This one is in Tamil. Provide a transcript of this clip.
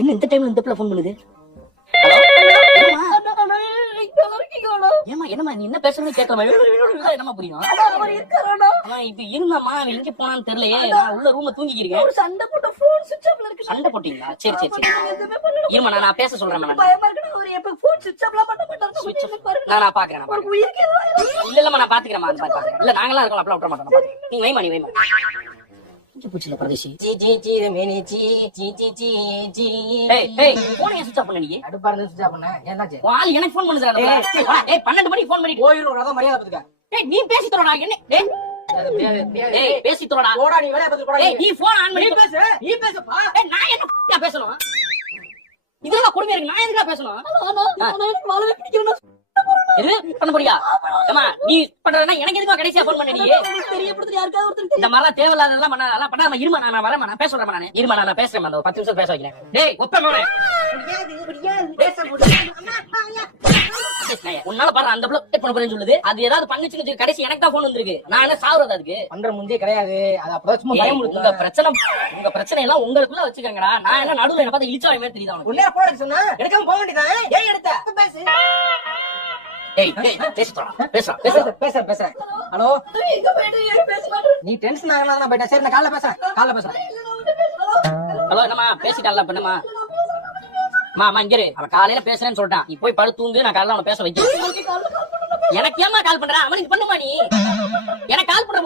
என்ன இந்த டைம்ல இந்த பிள்ளை போன் பண்ணுது? ஏமா என்னமா நீ என்ன பேசுறேன்னு கேட்கலாமா? என்னமா புரியும்? இப்ப இருந்தாமா அவன் எங்க போனான்னு தெரியலையே. நான் உள்ள ரூம்ல தூங்கிக்கிறேன். ஒரு சண்டை போட்ட போன் சுவிட்ச் ஆஃப்ல இருக்கு. சண்டை போட்டீங்களா? சரி சரி சரி இருமா நான் பேச சொல்றேன். பயமா இருக்கு. அவர் எப்ப போன் சுவிட்ச் ஆஃப்ல பண்ண மாட்டாரு. நான் பாக்குறேன். உயிருக்கு இல்ல இல்லம்மா நான் பாத்துக்கிறேன். இல்ல நாங்களாம் இருக்கோம் அப்பலாம் விட மாட்டோம். நீ வைமா நீ வைமா. பூச்சில பிரதேசி ஜி ஜி ஜி மேனி ஜி ஜி ஜி ஜி ஜி. ஏய் போன் ஏன் சுவிட்ச் ஆஃப் பண்ண? நீ அடுப்பா இருந்து சுவிட்ச் ஆஃப் பண்ண என்னாச்சு? வாள் எனக்கு ஃபோன் பண்ணுறானே. ஏய் 12 மணிக்கு ஃபோன் பண்ணிட்டு போயிரும். அத மரியாதை பாத்துக்க. ஏய் நீ பேசி தரடா. என்ன ஏய் பேசி தரடா. போடா நீ வேலைய பாத்து போடா. ஏய் நீ ஃபோன் ஆன் பண்ணி நீ பேசுப்பா. ஏய் நான் என்ன பேசணும்? இதெல்லாம் கொடுமை இருக்கு. நான் எதுக்கு பேசணும்? எனக்கு வாழவே பிடிக்கணும். எது பண்ண போறியா? ஏமா நீ பண்றதுனா எனக்கு எதுக்கு கடைசியா ஃபோன் பண்ண? நீ தெரியப்படுத்து யாருக்காவது ஒருத்தர் இந்த மாதிரி தேவையில்லாததெல்லாம் பண்ணாம இருமா. நான் வரேன். நான் பேச சொல்றேன். நான் இருமா நான் பேசுறேன். அந்த 10 நிமிஷம் பேச வைக்கிறேன். டேய் ஒப்ப மோனே உன்னால பாரு அந்த பிள்ளை பண்ண போறேன்னு சொல்லுது. அது ஏதாவது பண்ணுச்சுன்னு கடைசி எனக்கு தான் போன் வந்திருக்கு. நான் என்ன சாவுறது? அதுக்கு பண்ற முந்தே கிடையாது. அது அப்பதான் சும்மா பயம் கொடுத்து. உங்க பிரச்சனை எல்லாம் உங்களுக்குள்ள வச்சுக்கங்கடா. நான் என்ன நடுவுல என்ன பார்த்து இழிச்சா மாதிரி தெரியுதா உனக்கு? உன்னைய போட சொன்னா எடுக்காம போக வேண்டியதான். ஏன் எடுத்த? பேசு. ஏய் பேசுறேன். ஹலோ எங்க போயிட்டு பேச மாட்டேன். நீ டென்ஷன் ஆகலாம் போயிட்டா. சரி நான் காலைல பேசுறேன். ஹலோ என்னமா பேசிட்டான்ல பண்ணமா? மாமா இங்க இரு. அவன் காலையில பேசுறேன்னு சொல்லிட்டான். நீ போய் படு தூங்கு. நான் காலையில அவனை பேச வைக்கிறேன். எனக்கு ஏமா கால் பண்ற? அவனுக்கு பண்ணுமா? நீ எனக்கு கால் பண்ற